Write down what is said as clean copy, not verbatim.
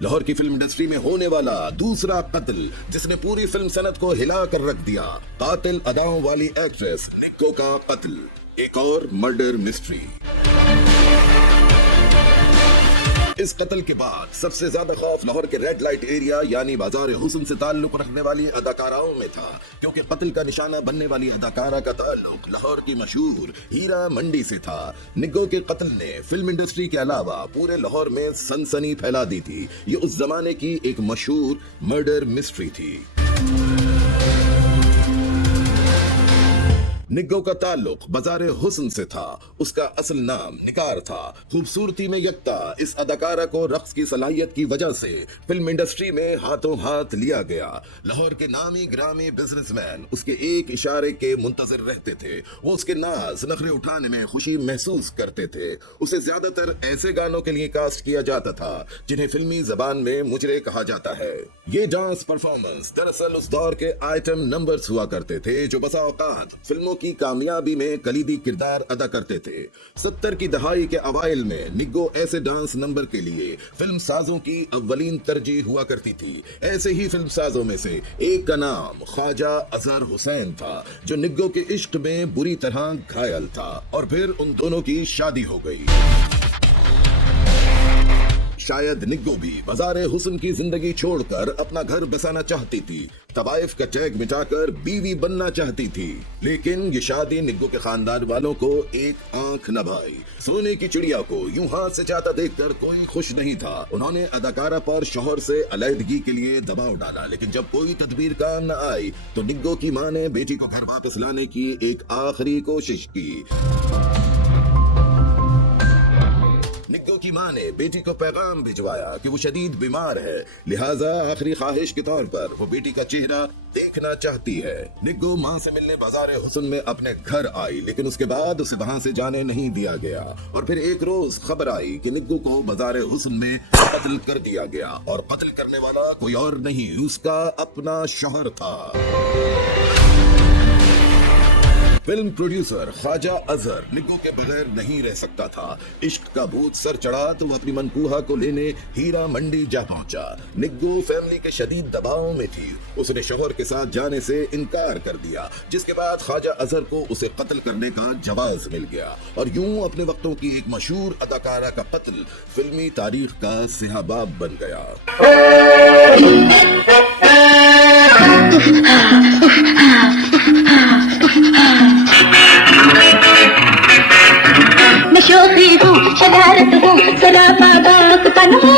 लाहौर की film industry में होने वाला दूसरा कत्ल जिसने पूरी फिल्म सनत को हिला कर रख दिया। कातिल अदाओं वाली एक्ट्रेस निक्को का कत्ल, एक और मर्डर मिस्ट्री। इस कत्ल के बाद सबसे ज्यादा खौफ लाहौर के रेड लाइट एरिया यानी बाजार हुस्न से ताल्लुक रखने वाली अदाकाराओं में था, क्योंकि कत्ल का निशाना बनने वाली अदाकारा का ताल्लुक लाहौर की मशहूर हीरा मंडी से था। निग्गो के कत्ल ने फिल्म इंडस्ट्री के अलावा पूरे लाहौर में सनसनी फैला दी थी। ये उस जमाने की एक मशहूर मर्डर मिस्ट्री थी। निग्गो का ताल्लुक बाजार हुस्न से था। उसका असल नाम निकार था। खूबसूरती में यकता इस अदाकारा को रक्स की सलाहियत की वजह से फिल्म इंडस्ट्री में हाथों हाथ लिया गया। लाहौर के नामी ग्रामी बिजनेसमैन उसके एक इशारे के मुंतजर रहते थे। वो उसके नाज नखरे उठाने में खुशी महसूस करते थे। उसे ज्यादातर ऐसे गानों के लिए कास्ट किया जाता था जिन्हें फिल्मी जबान में मुजरे कहा जाता है। ये डांस परफॉर्मेंस दरअसल उस दौर के आइटम नंबर्स हुआ करते थे जो बसा औकात फिल्मों की कामयाबी में कलीदी किरदार अदा करते थे। 70 की दहाई के अवाइल में निग्गो ऐसे डांस नंबर के लिए फिल्म साजों की अव्वलीन तरजीह हुआ करती थी। ऐसे ही फिल्म साजों में से एक का नाम ख्वाजा अजहर हुसैन था, जो निग्गो के इश्क में बुरी तरह घायल था और फिर उन दोनों की शादी हो गई। शायद निग्गो भी बाजार हुस्न की जिंदगी छोड़कर अपना घर बसाना चाहती थी, तवाइफ का टैग मिटाकर बीवी बनना चाहती थी, लेकिन ये शादी निग्गो के खानदान वालों को एक आंख न भाई। सोने की चिड़िया को यूं हाथ से जाता देखकर कोई खुश नहीं था। उन्होंने अदाकारा पर शौहर से अलैदगी के लिए दबाव डाला, लेकिन जब कोई तदबीर काम न आई तो निग्गो की मां ने बेटी को घर वापस लाने की एक आखिरी कोशिश की। निग्गो की मां ने बेटी को पैगाम भिजवाया कि वो शदीद बीमार है, लिहाजा आखिरी ख्वाहिश के तौर पर वो बेटी का चेहरा देखना चाहती है। निग्गो मां से मिलने बाजार हुस्न में अपने घर आई, लेकिन उसके बाद उसे वहां से जाने नहीं दिया गया। और फिर एक रोज खबर आई कि निग्गो को बाजार हुस्न में कत्ल कर दिया गया, और कत्ल करने वाला कोई और नहीं, उसका अपना शौहर था। फिल्म प्रोड्यूसर ख्वाजा अजहर निग्गो के बगैर नहीं रह सकता था। इश्क का भूत सर चढ़ा तो वो अपनी मनकूहा को लेने हीरा मंडी जा पहुंचा। निग्गो फैमिली के शदीद दबाव में थी। उसने शौहर के साथ जाने से इनकार कर दिया, जिसके बाद ख्वाजा अजहर को उसे कत्ल करने का जवाज मिल गया, और यूं अपने वक्तों की एक मशहूर अदाकारा का कत्ल फिल्मी तारीख का सिहाबाब बन गया। मैं शौकीन हूँ, शरारत हूँ, जरा बात करूँ।